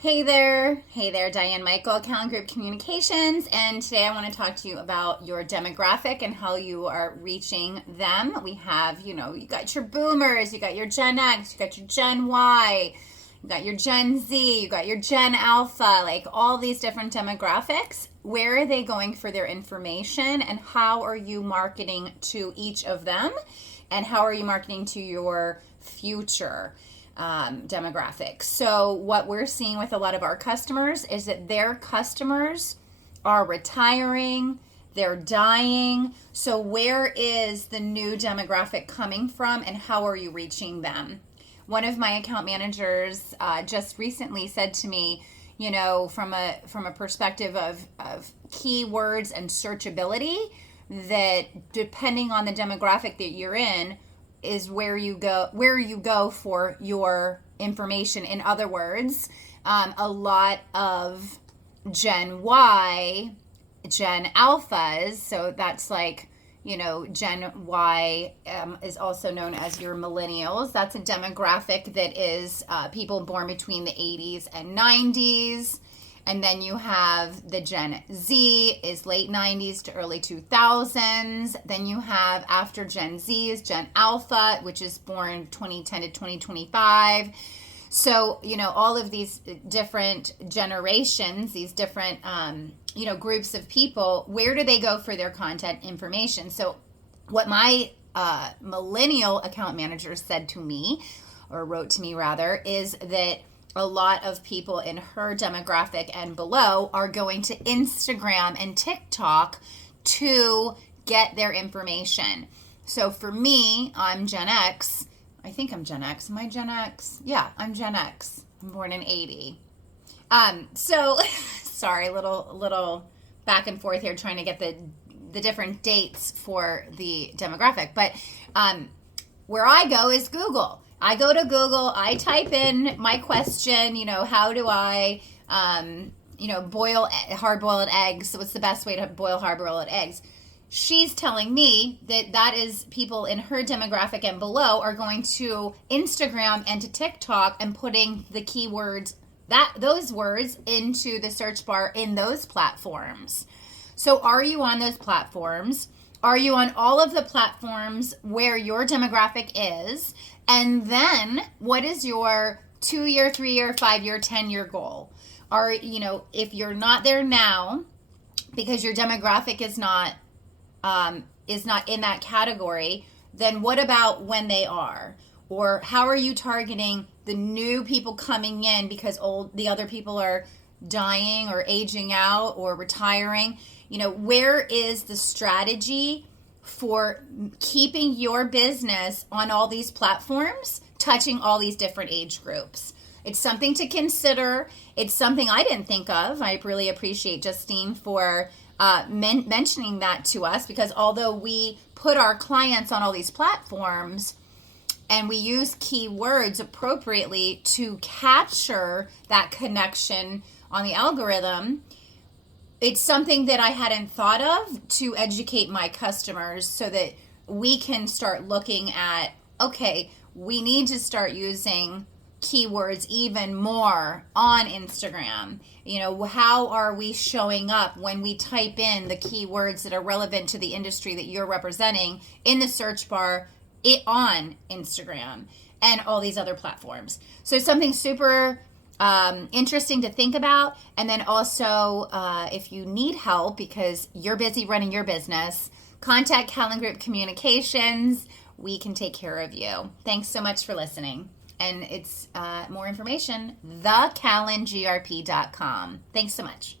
Hey there, Diane Michael, Callan Group Communications, and today I want to talk to you about your demographic and how you are reaching them. We have, you got your boomers, you got your Gen X, you got your Gen Y, you got your Gen Z, you got your Gen Alpha, like all these different demographics. Where are they going for their information, and how are you marketing to each of them, and how are you marketing to your future demographics? So what we're seeing with a lot of our customers is that their customers are retiring, they're dying. So where is the new demographic coming from, and how are you reaching them? One of my account managers just recently said to me, from a perspective of keywords and searchability, that depending on the demographic that you're in is where you go for your information. In other words, a lot of Gen Y, Gen Alphas, so that's like, Gen Y is also known as your millennials. That's a demographic that is people born between the 80s and 90s. And then you have the Gen Z is late 90s to early 2000s. Then you have after Gen Z is Gen Alpha, which is born 2010 to 2025. So, all of these different generations, these different, groups of people, where do they go for their content information? So what my millennial account manager said to me, or wrote to me rather, is that a lot of people in her demographic and below are going to Instagram and TikTok to get their information. So for me, I'm Gen X. I think I'm Gen X. Am I Gen X? Yeah, I'm Gen X. I'm born in 80. So sorry, little back and forth here trying to get the different dates for the demographic. But where I go is Google. I go to Google, I type in my question, how do I, boil hard-boiled eggs? So what's the best way to boil hard-boiled eggs? She's telling me that is people in her demographic and below are going to Instagram and to TikTok and putting the keywords, those words into the search bar in those platforms. So are you on those platforms? Are you on all of the platforms where your demographic is? And then what is your 2-year, 3-year, 5-year, 10-year goal? If you're not there now because your demographic is not in that category, then what about when they are? Or how are you targeting the new people coming in because the other people are dying or aging out or retiring? Where is the strategy for keeping your business on all these platforms, touching all these different age groups? It's something to consider. It's something I didn't think of. I really appreciate Justine for mentioning that to us, because although we put our clients on all these platforms and we use keywords appropriately to capture that connection on the algorithm, it's something that I hadn't thought of to educate my customers so that we can start looking at, okay, we need to start using keywords even more on Instagram. How are we showing up when we type in the keywords that are relevant to the industry that you're representing in the search bar on Instagram and all these other platforms? So something super interesting to think about. And then also, if you need help because you're busy running your business, contact Callan Group Communications. We can take care of you. Thanks so much for listening. And it's more information, thecallangrp.com. Thanks so much.